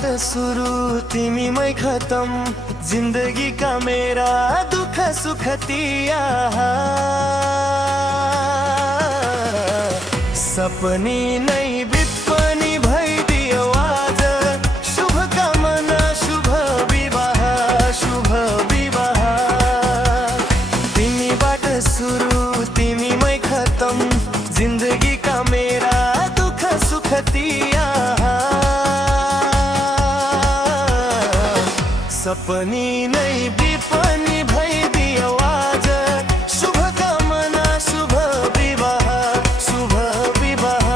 बाट सुरु तिमीमै खतम, जिन्दगी का मेरा दुख सुख तिया। सपनी नै बित्पनी भइदियो आज, शुभकामना शुभ विवाह शुभ विवाह। तिमी बाट सुरु तिमीमै खतम, जिन्दगी का मेरा दुख सुख तिया। सपनी नै बिपनी भइदियो आज, शुभकामना शुभ विवाह शुभ विवाह।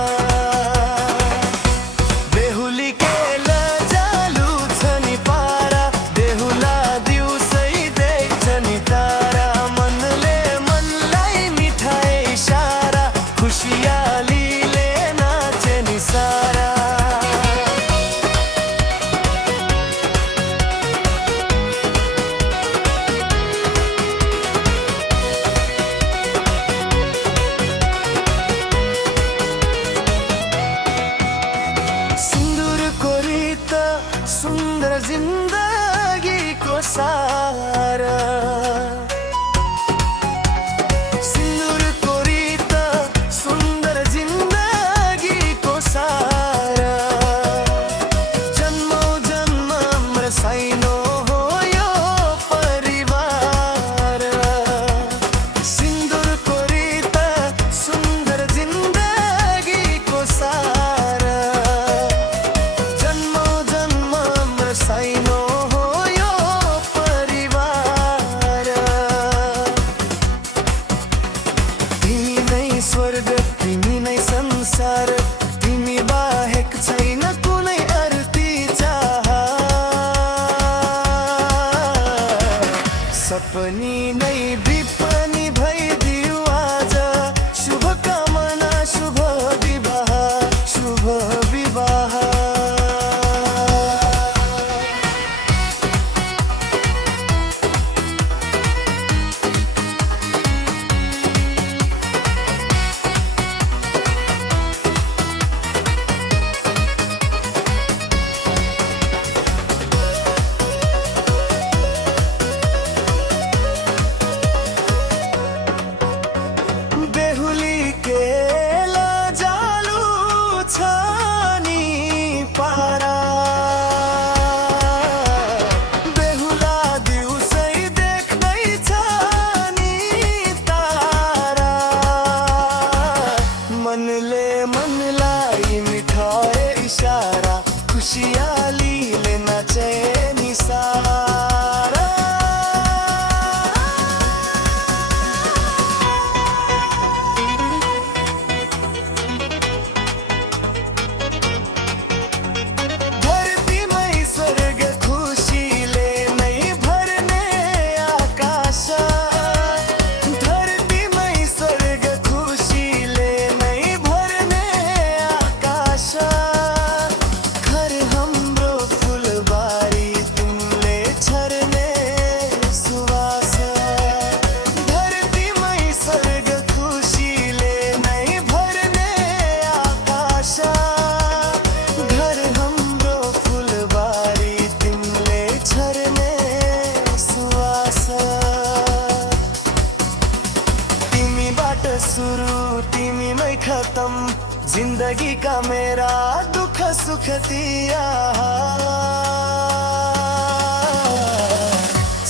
बेहुली के लजालु छ नि पारा, बेहुला दिउँसै देख्छ नि तारा। मनले मनलाई मिठाई इशारा, खुसियालीले नाचे नि सारा। सुन्दर जिन्दगीको सारा, सिन्दुरको रीत सुन्दर जिन्दगीको सारा। जन्मौ जन्म साइनो हो यो परिवार। सिन्दुरको रीत सुन्दर जिन्दगीको सारा। साइनो हो यो परिवार। तिमी नै स्वर्ग तिमी नै संसार, तिमी बाहेक छैन कुनै अर्ती चाह। सपनी नै बिपनी भइदियो आज, शुभकामना शुभ विवाह शुभ विवाह। मनले मनलाई मिठाई इशारा, खुसियालीले नाचे नि सारा। धरतीमै स्वर्ग खुसीले नै भर्ने आकाश। धरतीमै स्वर्ग खुसीले नै भर्ने आकाश। घर हाम्रो फुलबारी तिमीले छर्ने सुवास। धरतीमै स्वर्ग खुसीले नै भर्ने आकाश। घर हाम्रो फुलबारी तिमीले छर्ने सुवास। तिमी बाट सुरु तिमीमै खतम, जिन्दगी का मेरा दुख सुख तिया।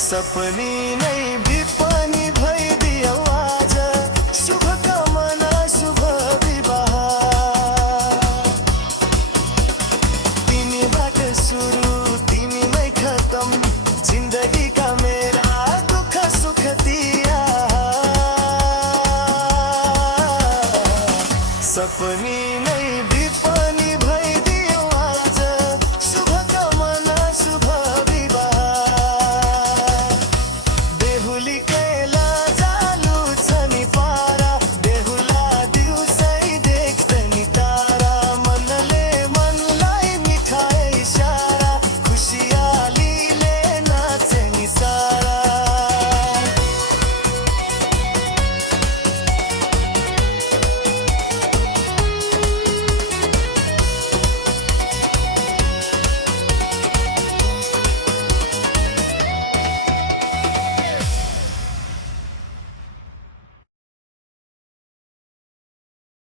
सपनी नै बिपनी भइदियो आज, शुभकामना शुभ विवाह। तिमी बाट सुरु तिमीमै खतम, जिन्दगी का मेरा दुख सुख तिया। सपनी